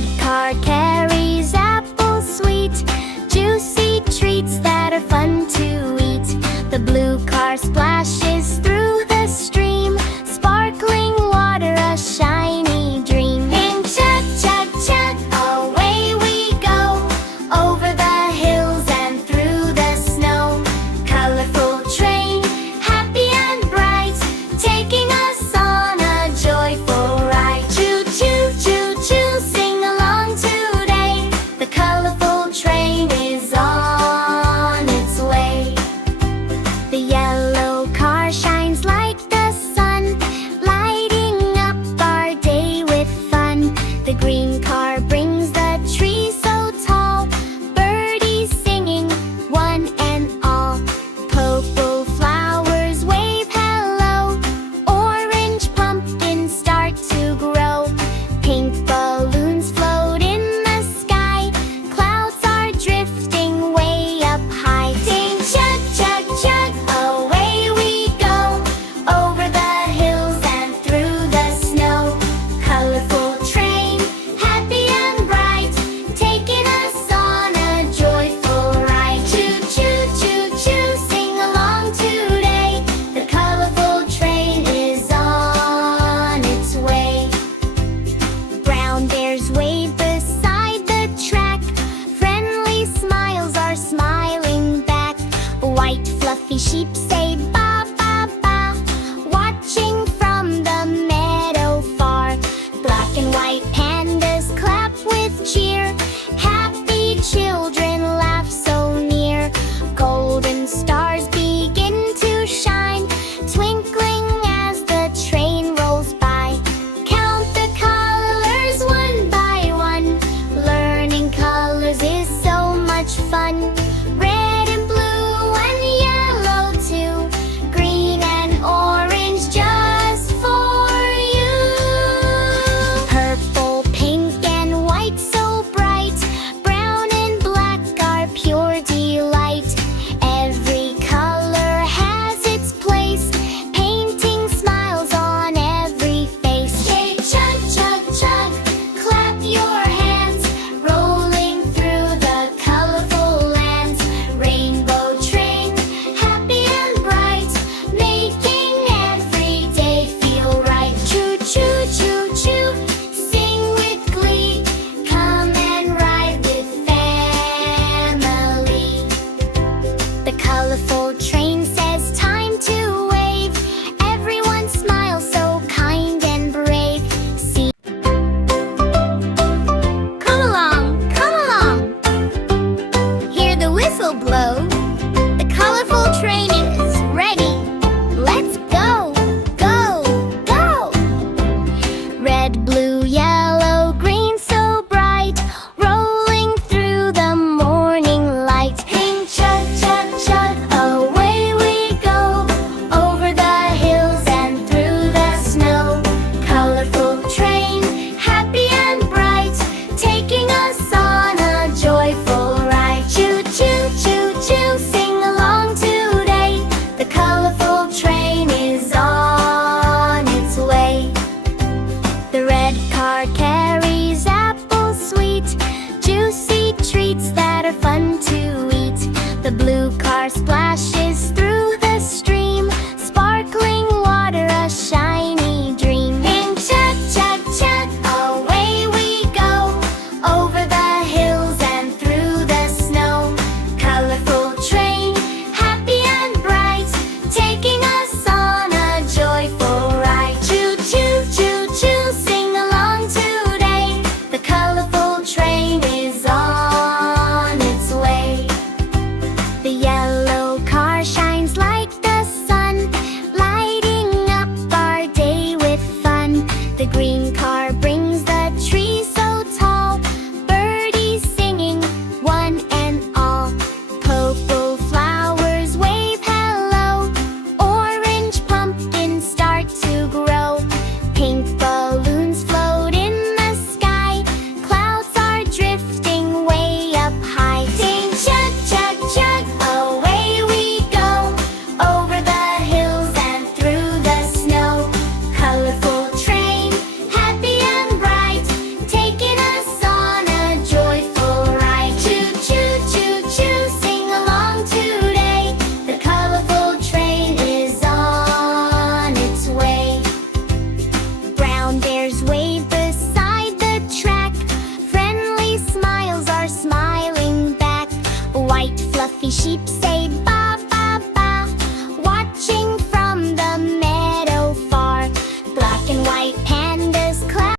red car carries apples sweet, juicy treats that are fun to eat. The blue car splashes through the stream, sparkling water, a shiny dream. And chug, chug, chug, away we go, over the hills and through the snow. Colorful train, happy and bright, taking us on a joyful ride. Choo, choo, choo, choo, sing along today. The colorful train is on its way. The yellow car shines like the sun, lighting up our day with fun. The green car brings the tree so tall, birdies singing, one and all. Purple flowers wave hello, orange pumpkins start to grow. Pink balloons float in the sky, clouds are drifting way up high. Ding, chug, chug, chug, away we go, over the hills and through the snow. Colorful train, happy and bright, taking us on a joyful ride. Choo, choo, choo, choo, sing along today. The colorful train is on its way. Brown bears wave beside the track, friendly smiles are smiling back. White fluffy sheep say ba ba ba, watching from the meadow far. Black and white pandas clap with cheer, happy children laugh so near. Golden stars begin to shine, twinkling as the train rolls by. Count the colors one by one, learning colors is so much fun. Red and blue and yellow too. sheep